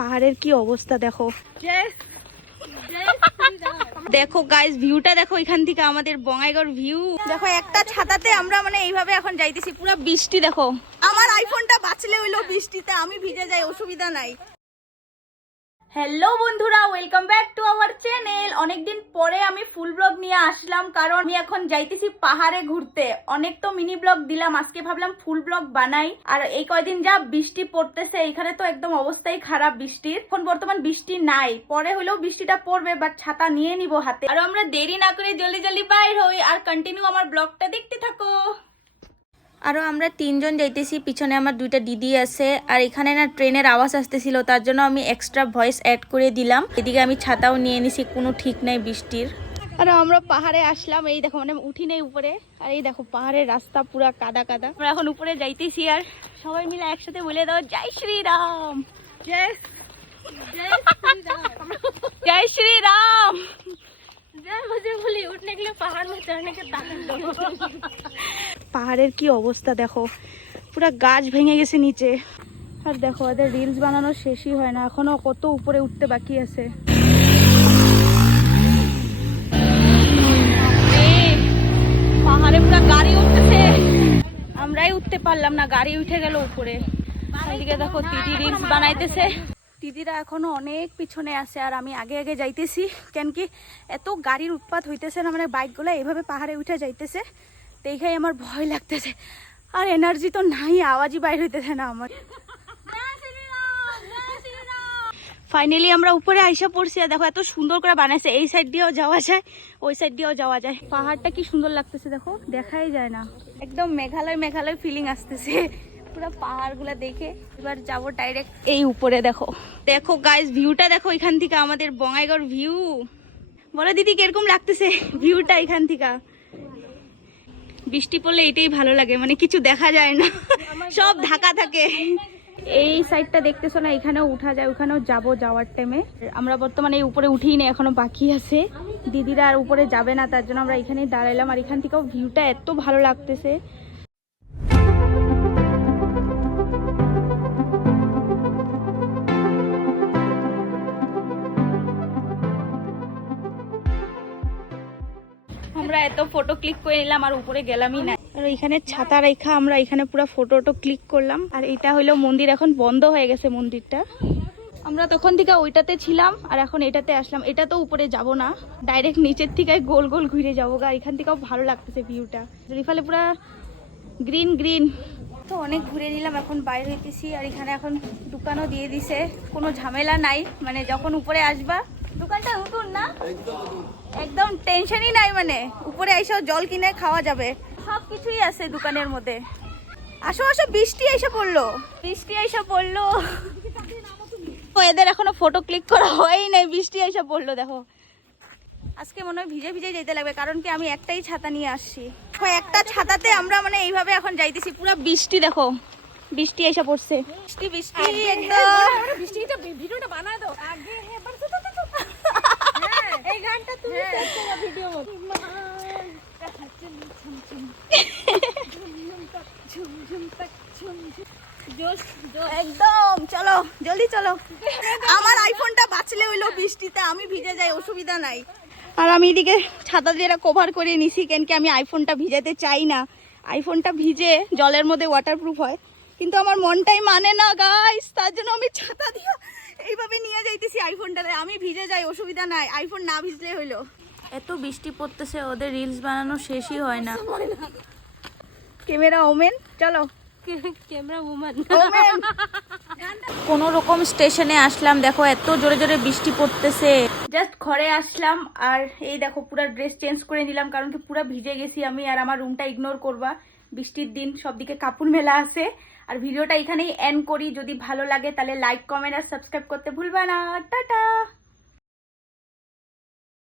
পাহাড়ের কি অবস্থা দেখো। দেখো গাইস, ভিউটা দেখো এখান থেকে, আমাদের বঙ্গাইগাঁওর ভিউ দেখো। একটা ছাতাতে আমরা মানে এইভাবে এখন যাইতেছি, পুরো বৃষ্টি দেখো। আমার আইফোনটা বাঁচলে হইলো বৃষ্টিতে, আমি ভিজে যাই, অসুবিধা নাই। হ্যালো বন্ধুরা, welcome back to our channel. অনেকদিন পরে আমি ফুল ব্লগ নিয়ে আসলাম, কারণ আমি এখন যাইতেছি পাহাড়ে ঘুরতে। অনেক তো মিনি ব্লগ দিলাম, আজকে ভাবলাম ফুল ব্লগ বানাই। আর এই কয়দিন যা বৃষ্টি পড়তেছে, এখানে তো একদম অবস্থাই খারাপ বৃষ্টির। এখন বর্তমান বৃষ্টি নাই, পরে হলেও বৃষ্টিটা পড়বে, বাট ছাতা নিয়ে নিব হাতে। আর আমরা দেরি না করে জলদি জলদি বাইর হই, আর কন্টিনিউ আমার ব্লগটা দেখতে থাকো। আরও আমরা তিনজন যাইতেছি, পিছনে আমার দুইটা দিদি আছে। আর এখানে না ট্রেনের আওয়াজ আসতেছিল, তার জন্য আমি এক্সট্রা ভয়েস অ্যাড করে দিলাম। এদিকে আমি ছাতাও নিয়ে নিছি, কোনো ঠিক নাই বৃষ্টির। আর আমরা পাহাড়ে আসলাম, এই দেখো মানে উঠি নেই উপরে। আর এই দেখো পাহাড়ের রাস্তা পুরা কাদা কাদা। আমরা এখন উপরে যাইতেছি, আর সবাই মিলে একসাথে বলে দাও জয় শ্রীরাম। জয় শ্রীরাম, জয় শ্রীরাম। পাহাড়ের কি অবস্থা দেখো, পুরা গাছ ভেঙে গেছে নিচে। আর দেখো ওদের রিলস বানানোর শেষই হয় না, এখনো কত উপরে উঠতে বাকি আছে। পাহাড়ে পুরা গাড়ি উঠতেছে, আমরাই উঠতে পারলাম না, গাড়ি উঠে গেল উপরে। এদিকে দেখো দিদি রিলস বানাইতেছে। দিদিরা এখনো অনেক পিছনে আছে, আর আমি আগে আগে যাইতেছি। কেন কি এত গাড়ির উৎপাত হইতেছে না, মানে বাইকগুলো এইভাবে পাহাড়ে উঠে যাইতেছে, দেখাই আমার ভয় লাগতেছে। আর এনার্জি তো নাই, আওয়াজই বাইর হইতেছে না আমার। ফাইনালি আমরা উপরে আইসা পড়ছি, আর দেখো এত সুন্দর করে বানাইছে। এই সাইড দিয়েও যাওয়া যায়, ওই সাইড দিয়েও যাওয়া যায়। পাহাড়টা কি সুন্দর লাগতেছে দেখো, দেখাই যায় না, একদম মেঘালয় মেঘালয় ফিলিং আসতেছে পুরো পাহাড়গুলা দেখে। এবার যাবো ডাইরেক্ট এই উপরে। দেখো দেখো গাইস, ভিউটা দেখো এখান থেকে, আমাদের বঙ্গাইগাঁওর ভিউ। বলো দিদি কিরকম লাগতেছে ভিউটা এখান থেকে? বৃষ্টি পড়লে এটাই ভালো লাগে, মানে কিছু দেখা যায় না, সব ঢাকা থাকে। এই সাইডটা দেখতেছো না, এখানেও উঠা যায়, ওখানেও যাবো যাওয়ার টাইমে। আমরা বর্তমানে এই উপরে উঠিই না, এখনো বাকি আছে। দিদিরা আর উপরে যাবে না, তার জন্য আমরা এখানেই দাঁড়াইলাম। আর এখান থেকেও ভিউটা এত ভালো লাগতেছে। আমরা এত ফটো ক্লিক করে নিলাম, আর উপরে গেলামই না। আর এখানে ছাতা রেখা আমরা এখানে পুরো ফটো ক্লিক করলাম। আর এটা হলো মন্দির, এখন বন্ধ হয়ে গেছে মন্দিরটা। আমরা তখন থেকে ওইটাতে ছিলাম, আর এখন এটাতে আসলাম। এটা তো উপরে যাব না, ডাইরেক্ট নিচের থেকে গোল গোল ঘুরে যাবো গা। এখান থেকেও ভালো লাগতেছে ভিউটা, চারিপাশে পুরা গ্রিন গ্রিন। তো অনেক ঘুরে নিলাম, এখন বাইরে হইতেছি। আর এখানে এখন দোকানও দিয়ে দিছে, কোনো ঝামেলা নাই। মানে যখন উপরে আসবা, দোকানটা নতুন না, একদম টেনশনই নাই। মানে উপরে এসেও জল কিনে খাওয়া যাবে, সব কিছুই আছে দোকানের মধ্যে। আসো আসো, বৃষ্টি এসে পড়লো, বৃষ্টি এসে পড়লো। এদের এখনো ফটো ক্লিক করা হয়ই নাই, বৃষ্টি এসে পড়লো। দেখো আজকে মনে হয় ভিজে ভিজে যেতে লাগবে, কারণ কি আমি একটাই ছাতা নিয়ে আসছি। একটা ছাতাতে আমরা মানে এইভাবে এখন যাইতেছি, পুরো বৃষ্টি দেখো, বৃষ্টি এসে পড়ছে। বৃষ্টি বৃষ্টি একদম। বৃষ্টিটা ভিডিওটা বানায় দাও আগে, এই গানটা তুমি সেট করো ভিডিও মধ্যে। একদম চলো জলদি চলো, আমার আইফোনটা বাঁচলে হইলো বৃষ্টিতে, আমি ভিজে যাই, অসুবিধা নাই। আর আমি এদিকে ছাতা দিয়ে কভার করে নিছি, কেন কি আমি আইফোনটা ভিজাতে চাই না। আইফোনটা ভিজে জলের মধ্যে ওয়াটারপ্রুফ হয়, কিন্তু আমার মনটাই মানে না গাইস, তার জন্য আমি ছাতা দিয়ে এইভাবে নিয়ে যাইতেছি আইফোনটাতে। আমি ভিজে যাই, অসুবিধা নাই, আইফোন না ভিজলে হইলো। এত বৃষ্টি পড়তেছে, ওদের রিলস বানানো শেষই হয় না। ক্যামেরা ওমেন, চলো ক্যামেরা ওমেন। কোন রকম স্টেশনে আসলাম, দেখো এত জোরে জোরে বৃষ্টি পড়তেছে। জাস্ট ঘরে আসলাম, আর এই দেখো পুরো ড্রেস চেঞ্জ করে নিলাম, কারণ কি পুরো ভিজে গেছি আমি। আর আমার রুমটা ইগনোর করবা, বৃষ্টির দিন সব দিকে কাপড় মেলা আছে। আর ভিডিওটা এখানেই এন্ড করি। যদি ভালো লাগে তাহলে লাইক কমেন্ট আর সাবস্ক্রাইব করতে ভুলবা না। টাটা।